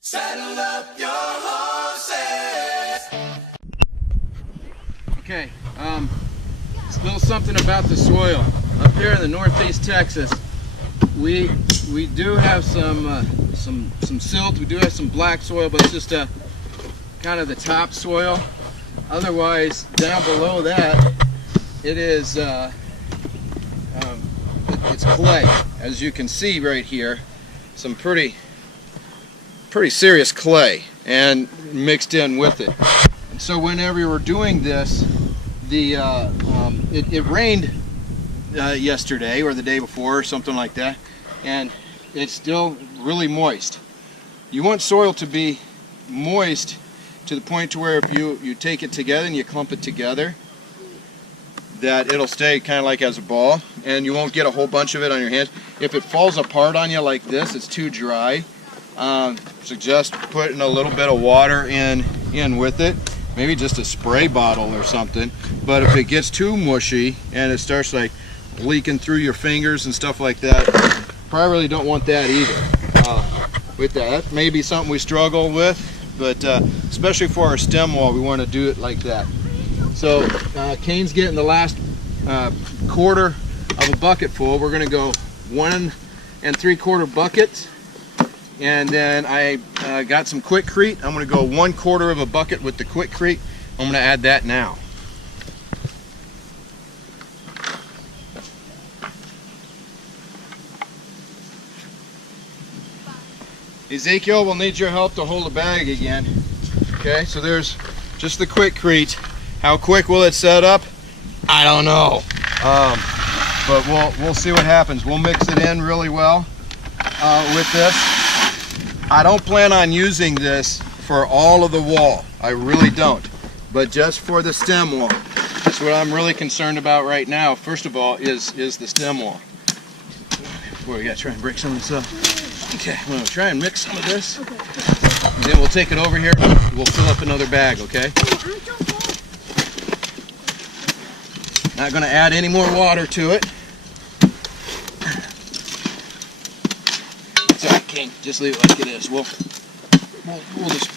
Saddle up your horses. Okay, a little something about the soil. Up here in the northeast Texas, we do have some silt. We do have some black soil, but it's just kind of the top soil. Otherwise, down below that, it is it's clay, as you can see right here. Some pretty serious clay, and mixed in with it. And so whenever you were doing this, it rained yesterday or the day before or something like that, and it's still really moist. You want soil to be moist to the point to where if you take it together and you clump it together, that it'll stay kind of like as a ball, and you won't get a whole bunch of it on your hands. If it falls apart on you like this, it's too dry. Suggest putting a little bit of water in with it, maybe just a spray bottle or something. But if it gets too mushy and it starts like leaking through your fingers and stuff like that, probably really don't want that either. With that may be something we struggle with, but especially for our stem wall, we want to do it like that. So Kane's getting the last quarter of a bucket full. We're going to go 1 3/4 buckets. And then I got some Quickcrete. I'm going to go 1/4 of a bucket with the Quickcrete. I'm going to add that now. Ezekiel, we'll need your help to hold the bag again. Okay, so there's just the Quickcrete. How quick will it set up? I don't know. But we'll see what happens. We'll mix it in really well with this. I don't plan on using this for all of the wall. I really don't. But just for the stem wall. That's what I'm really concerned about right now. First of all is the stem wall. Boy, we gotta try and break some of this up. Okay, I'm gonna try and mix some of this. And then we'll take it over here and we'll fill up another bag, okay? Not gonna add any more water to it. Okay, just leave it like it is. We'll just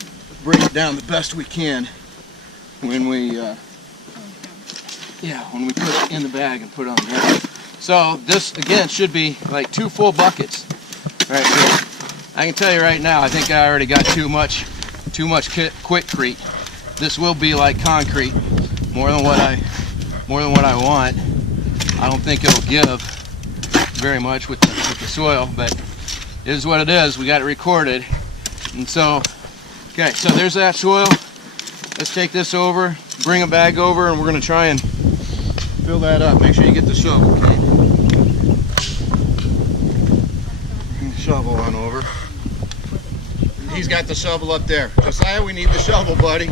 break it down the best we can when we put it in the bag and put it on there. So this again should be like 2 full buckets right here. I can tell you right now, I think I already got too much Quickcrete. This will be like concrete, more than what I want. I don't think it'll give very much with the soil, but it is what it is. We got it recorded. And so, okay, so there's that soil. Let's take this over, bring a bag over, and we're going to try and fill that up. Make sure you get the shovel, okay? Bring the shovel on over. He's got the shovel up there. Josiah, we need the shovel, buddy.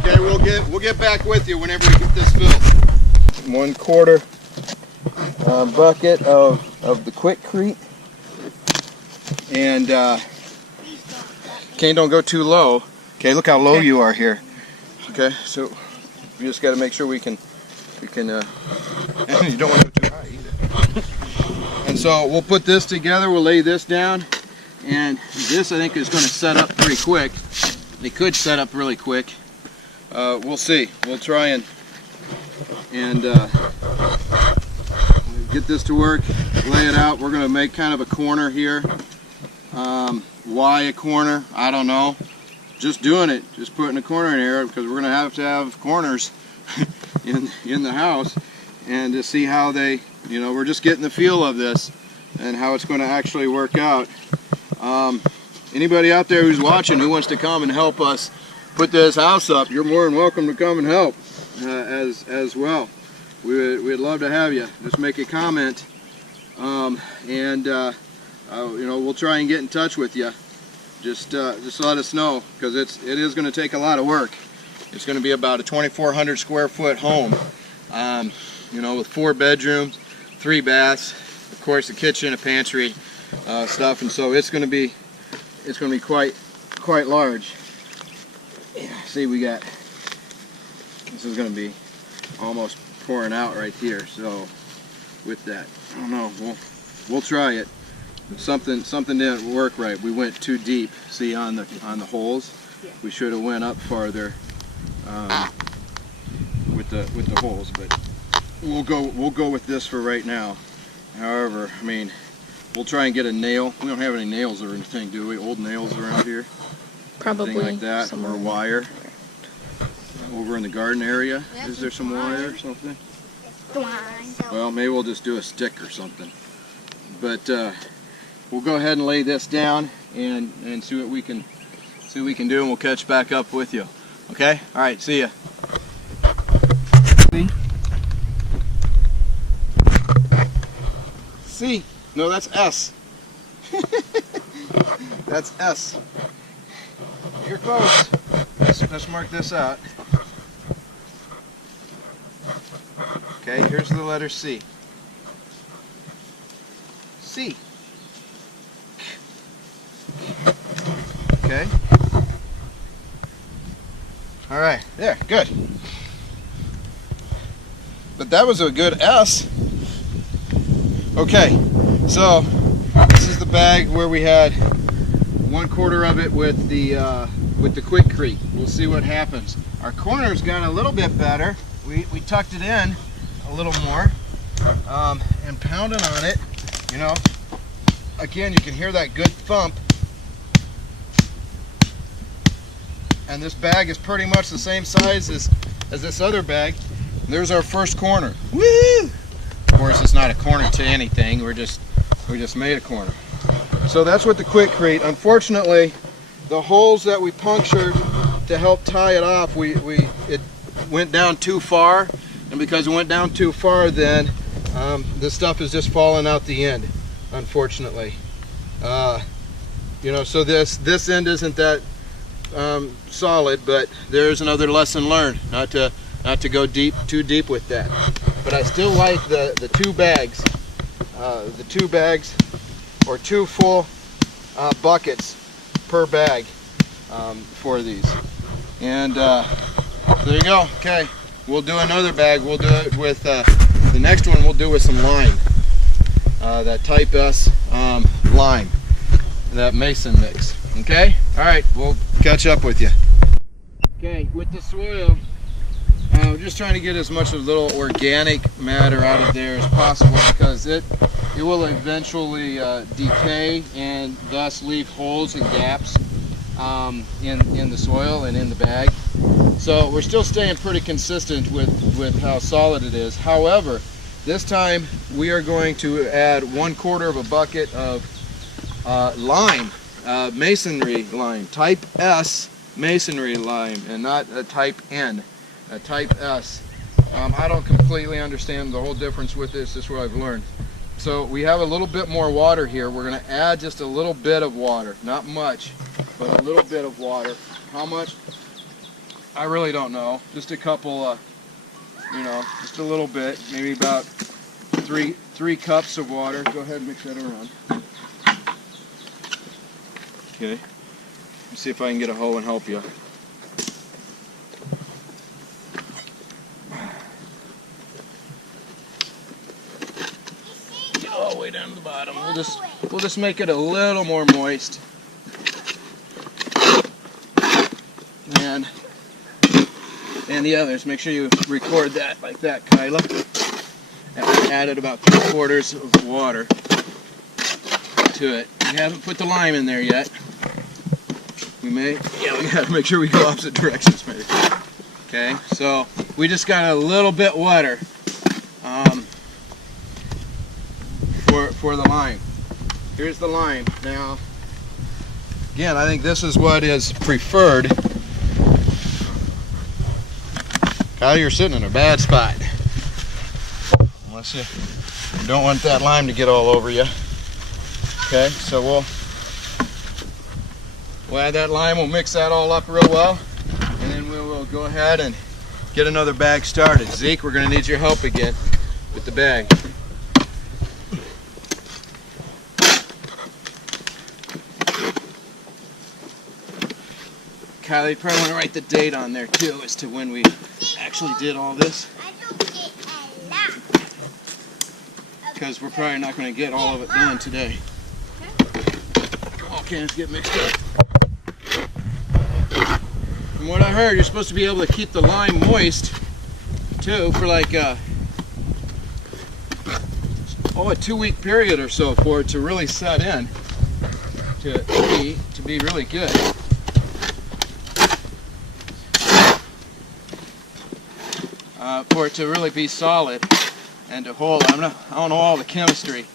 Okay, we'll get back with you whenever we get this filled. 1/4 bucket of the Quickcrete, and Kane, don't go too low. Okay, look how low you are here. Okay, so we just got to make sure we can you don't want to go too high either. And so we'll put this together. We'll lay this down, and this I think is going to set up pretty quick. They could set up really quick. We'll see. We'll try and get this to work, lay it out. We're going to make kind of a corner here. Why a corner? I don't know. Just doing it. Just putting a corner in here because we're going to have corners in the house, and to see how they, we're just getting the feel of this and how it's going to actually work out. Anybody out there who's watching who wants to come and help us put this house up, you're more than welcome to come and help as well. We'd love to have you. Just make a comment, and we'll try and get in touch with you. Just let us know, because it is going to take a lot of work. It's going to be about a 2,400 square foot home, with 4 bedrooms, 3 baths, of course a kitchen, a pantry, stuff, and so it's going to be quite large. Yeah, see, this is going to be almost pouring out right here. So with that, I don't know, we'll try it. something didn't work right. We went too deep. See on the holes. We should have went up farther with the holes, but we'll go with this for right now. However, I mean, we'll try and get a nail. We don't have any nails or anything, do we? Old nails around here? Probably. Anything like that, or wire. Over in the garden area, is there some wire or something? Well, maybe we'll just do a stick or something. But we'll go ahead and lay this down and see what we can do, and we'll catch back up with you. Okay? All right. See ya. C. No, that's S. That's S. You're close. Let's mark this out. Okay, here's the letter C. C. Okay. All right, there, good. But that was a good S. Okay, so this is the bag where we had 1/4 of it with the Quikrete. We'll see what happens. Our corners got a little bit better. We tucked it in a little more and pounding on it. You know, again, you can hear that good thump. And this bag is pretty much the same size as this other bag. There's our first corner. Woo! Of course, it's not a corner to anything. We just made a corner. So that's what the Quikrete. Unfortunately, the holes that we punctured to help tie it off, it went down too far, and because it went down too far, then the stuff is just falling out the end. Unfortunately, you know, so this end isn't that solid, but there's another lesson learned, not to go too deep with that. But I still like the two bags, or 2 full buckets per bag for these. And there you go. Okay, we'll do another bag. We'll do it with the next one. We'll do with some lime, that Type S lime, that mason mix. Okay. All right. We'll catch up with you. Okay, with the soil, we're just trying to get as much of little organic matter out of there as possible, because it will eventually decay and thus leave holes and gaps in the soil and in the bag. So we're still staying pretty consistent with how solid it is. However, this time we are going to add 1/4 of a bucket of lime, masonry lime, Type S masonry lime, and not a Type N, a Type S. I don't completely understand the whole difference with this. This is what I've learned. So we have a little bit more water here. We're going to add just a little bit of water, not much, but a little bit of water. How much? I really don't know. Just a couple, you know, just a little bit, maybe about three cups of water. Go ahead and mix that around. Okay. Let's see if I can get a hoe and help you. Get all the way down to the bottom. We'll just make it a little more moist. And the others, make sure you record that like that, Kyla. And we added about 3/4 of water to it. We haven't put the lime in there yet. We may, yeah, we gotta make sure we go opposite directions, maybe. Okay, so we just got a little bit wetter for the lime. Here's the lime. Now, again, I think this is what is preferred. Kyle, you're sitting in a bad spot. Unless you don't want that lime to get all over you. Okay, so we'll add that lime, we'll mix that all up real well, and then we will go ahead and get another bag started. Zeke, we're going to need your help again with the bag. Kyle, you probably want to write the date on there too as to when we actually did all this, because we're probably not going to get all of it done today. cans get mixed up. From what I heard, you're supposed to be able to keep the lime moist too for like a 2-week period or so for it to really set in to be really good. For it to really be solid and to hold. I don't know all the chemistry.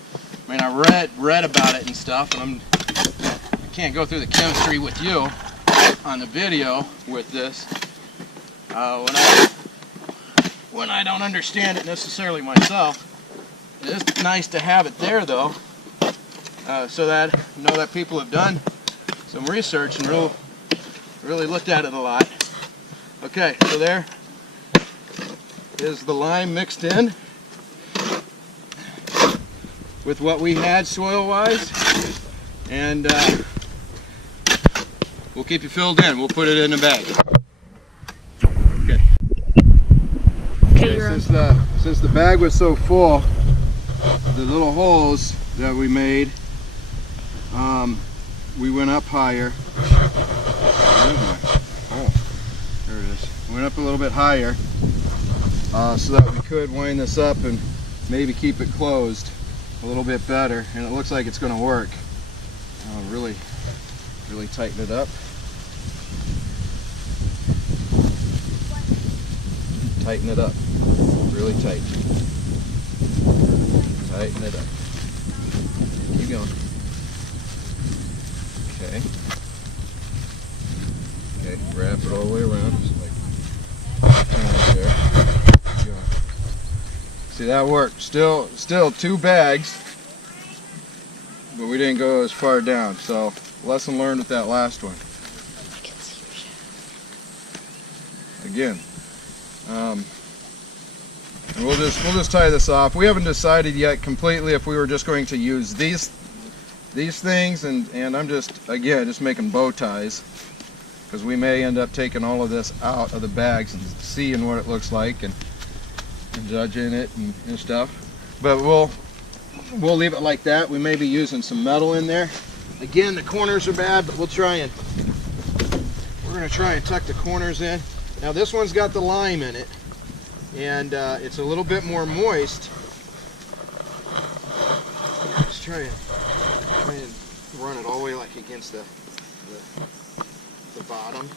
I mean, I read about it and stuff, and I can't go through the chemistry with you on the video with this when I don't understand it necessarily myself. It is nice to have it there though, so that I know that people have done some research and really looked at it a lot. Okay, so there is the lime mixed in with what we had soil-wise, and we'll keep you filled in. We'll put it in a bag. Okay, since the bag was so full, the little holes that we made, we went up higher. Oh, there it is. Went up a little bit higher so that we could wind this up and maybe keep it closed a little bit better, and it looks like it's going to work. Really tighten it up. Tighten it up. Really tight. Tighten it up. Keep going. Okay. Okay, wrap it all the way around. Just like there. Keep going. See, that worked. Still 2 bags, but we didn't go as far down. So, lesson learned with that last one. Again. And we'll just tie this off. We haven't decided yet completely if we were just going to use these things, and I'm just making bow ties, because we may end up taking all of this out of the bags and seeing what it looks like and judging it and stuff. But we'll leave it like that. We may be using some metal in there. Again, the corners are bad, but we're going to try and tuck the corners in. Now this one's got the lime in it, and it's a little bit more moist. Just try and run it all the way like against the bottom.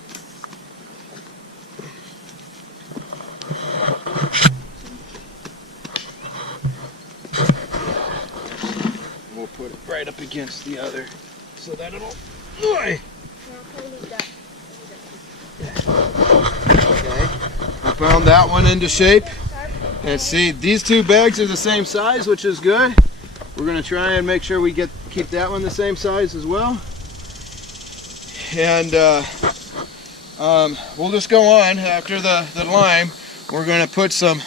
We'll put it right up against the other so that it'll. Okay. I found that one into shape. And see, these 2 bags are the same size, which is good. We're going to try and make sure we keep that one the same size as well. And we'll just go on after the lime. We're going to put some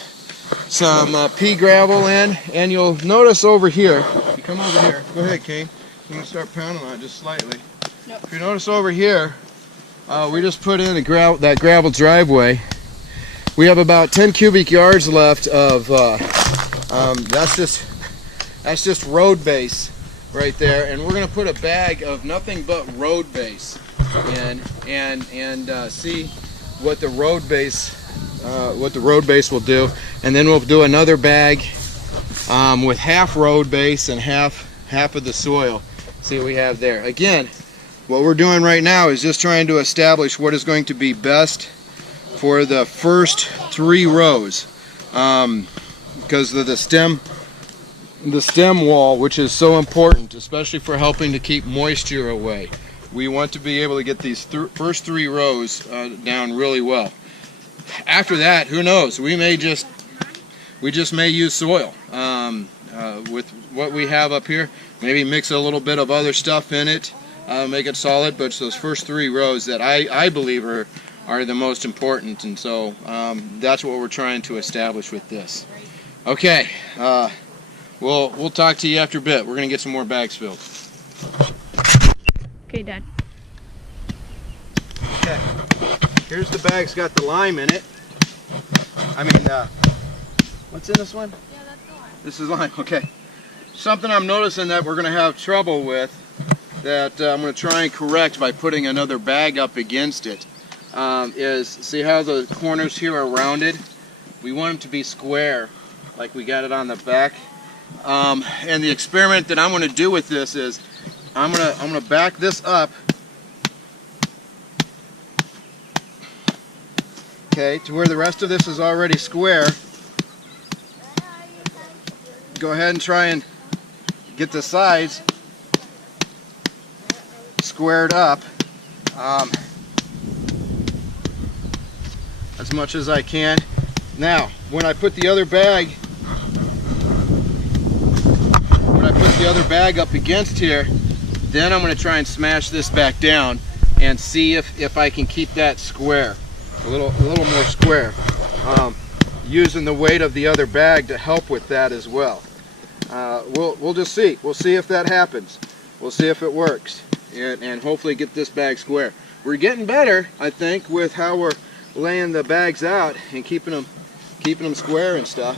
pea gravel in, and you'll notice over here. If you come over here, go ahead, Kane. You can start pounding on it just slightly. Nope. If you notice over here, we just put in that gravel driveway. We have about 10 cubic yards left of that's just road base right there, and we're going to put a bag of nothing but road base in and see what the road base will do, and then we'll do another bag with half road base and half of the soil. See what we have there. Again, what we're doing right now is just trying to establish what is going to be best for the first 3 rows, because of the stem wall, which is so important, especially for helping to keep moisture away. We want to be able to get these first 3 rows down really well. After that, who knows? We just may use soil with what we have up here. Maybe mix a little bit of other stuff in it, make it solid. But it's those first 3 rows that I believe are the most important, and so that's what we're trying to establish with this. Okay, we'll talk to you after a bit. We're gonna get some more bags filled. Okay, Dad. Okay, here's the bag's got the lime in it. I mean, what's in this one? Yeah, that's the lime. This is lime. Okay. Something I'm noticing that we're gonna have trouble with that I'm going to try and correct by putting another bag up against it is, see how the corners here are rounded? We want them to be square, like we got it on the back. And the experiment that I'm going to do with this is I'm going to back this up, okay, to where the rest of this is already square. Go ahead and try and get the sides squared up as much as I can. Now, when I put the other bag up against here, then I'm going to try and smash this back down and see if I can keep that square, a little more square, using the weight of the other bag to help with that as well. We'll just see. We'll see if that happens. We'll see if it works, and hopefully get this bag square. We're getting better, I think, with how we're laying the bags out and keeping them square and stuff.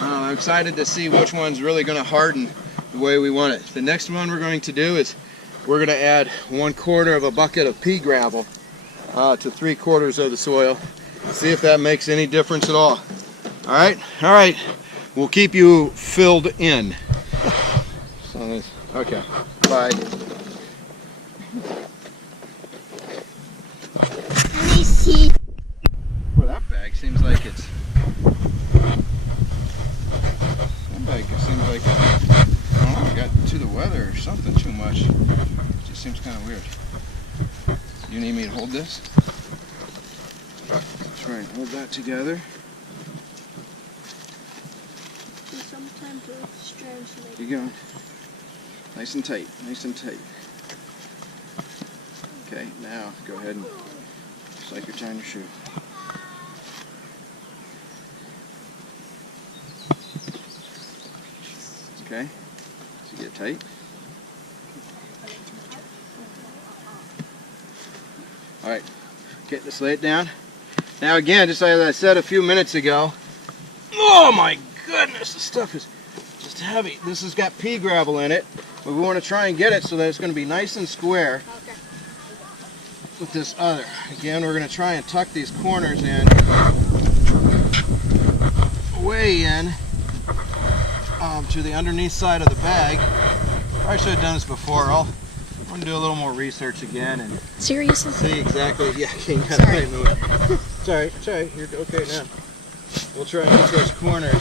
I'm excited to see which one's really going to harden the way we want it. The next one we're going to do is we're going to add 1/4 of a bucket of pea gravel to 3/4 of the soil. See if that makes any difference at all. All right. We'll keep you filled in. So, okay. Bye. Let me see. Well, that bag seems like it's. That bag seems like I don't know, got to the weather or something too much. It just seems kind of weird. You need me to hold this? Try and hold that together. Sometimes it's strange. Keep going. Nice and tight. Nice and tight. Okay, now go ahead and just like you're tying your shoe. Okay, so get tight. Alright, okay, let's lay it down. Now again, just like I said a few minutes ago, oh my goodness, this stuff is just heavy. This has got pea gravel in it, but we want to try and get it so that it's going to be nice and square with this other. Again, we're going to try and tuck these corners in, way in, to the underneath side of the bag. I should have done this before. I'm going to do a little more research again and Seriously? see exactly. Yeah, you got Sorry. to move it. It's alright, it's alright. You're okay now. We'll try and get those corners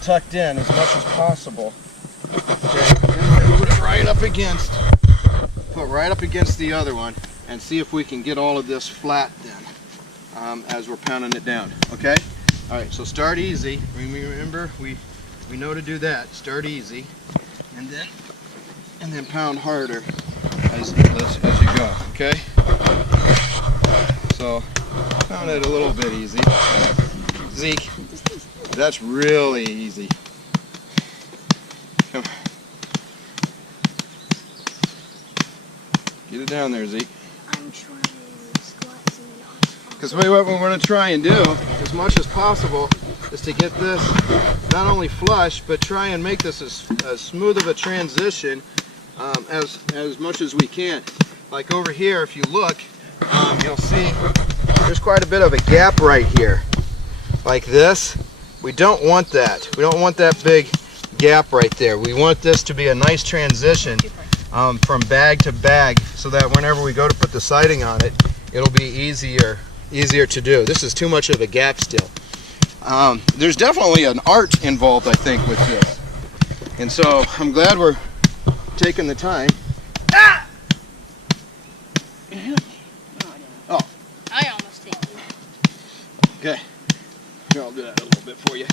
tucked in as much as possible. Okay, then we'll put it right up against the other one and see if we can get all of this flat then as we're pounding it down. Okay? Alright, so start easy. Remember, we know to do that. Start easy and then pound harder as you go. Okay? So pound it a little bit easy. Zeke, that's really easy. Come on. Get it down there, Zeke. I'm trying squats and not. Because what we're going to try and do, as much as possible, is to get this not only flush, but try and make this as smooth of a transition as much as we can. Like over here, if you look, you'll see there's quite a bit of a gap right here. Like this. We don't want that. We don't want that big gap right there. We want this to be a nice transition from bag to bag so that whenever we go to put the siding on it, it'll be easier to do. This is too much of a gap still. There's definitely an art involved, I think, with this. And so I'm glad we're taking the time. Ah! Oh. I almost hit you. Okay. Here, I'll do that a little bit for you.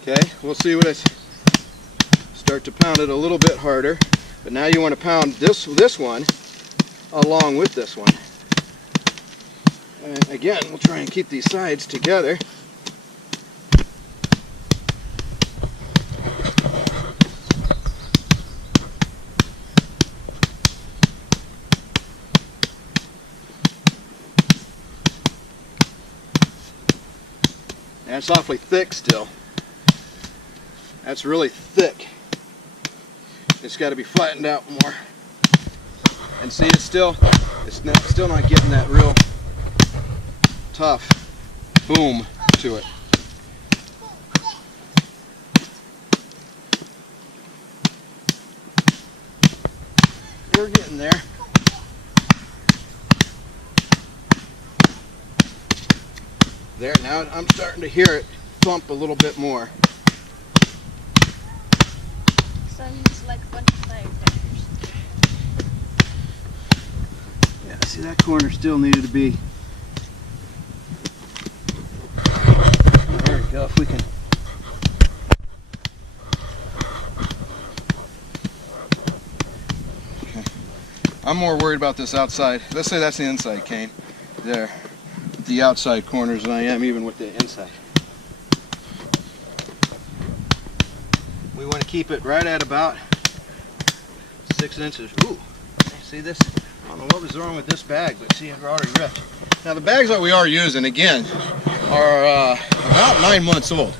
Okay, we'll see what it's. Start to pound it a little bit harder. But now you want to pound this one along with this one. And again, we'll try and keep these sides together. That's awfully thick still. That's really thick. It's got to be flattened out more. And see, it's still not getting that real tough boom to it. We're getting there. There, now I'm starting to hear it thump a little bit more. Sounds like a bunch of firefighters. Yeah, see, that corner still needed to be. There we go, if we can. Okay. I'm more worried about this outside. Let's say that's the inside, Kane. There. The outside corners than I am even with the inside. We want to keep it right at about 6 inches. Ooh, see this? I don't know what was wrong with this bag, but see, it's already ripped. Now the bags that we are using, again, are about 9 months old.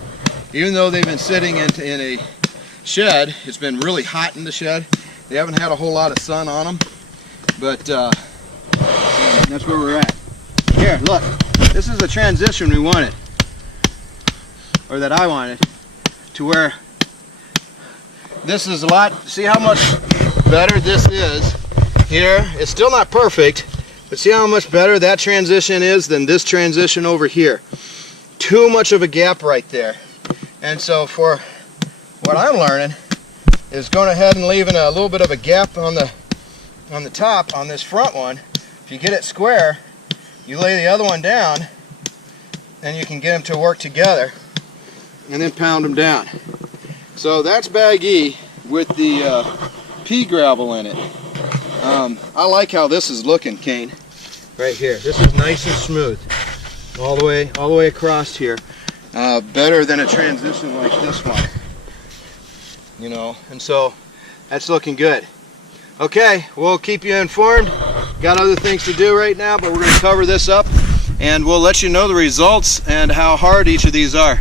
Even though they've been sitting in a shed, it's been really hot in the shed. They haven't had a whole lot of sun on them, but that's where we're at. Here, look, this is the transition we wanted, or that I wanted, to where this is a lot. See how much better this is here? It's still not perfect, but see how much better that transition is than this transition over here. Too much of a gap right there. And so for what I'm learning is going ahead and leaving a little bit of a gap on the top on this front one. If you get it square, you lay the other one down, and you can get them to work together, and then pound them down. So that's bag E with the pea gravel in it. I like how this is looking, Kane. Right here. This is nice and smooth, all the way across here. Better than a transition like this one. You know, and so that's looking good. Okay, we'll keep you informed. Got other things to do right now, but we're going to cover this up and we'll let you know the results and how hard each of these are.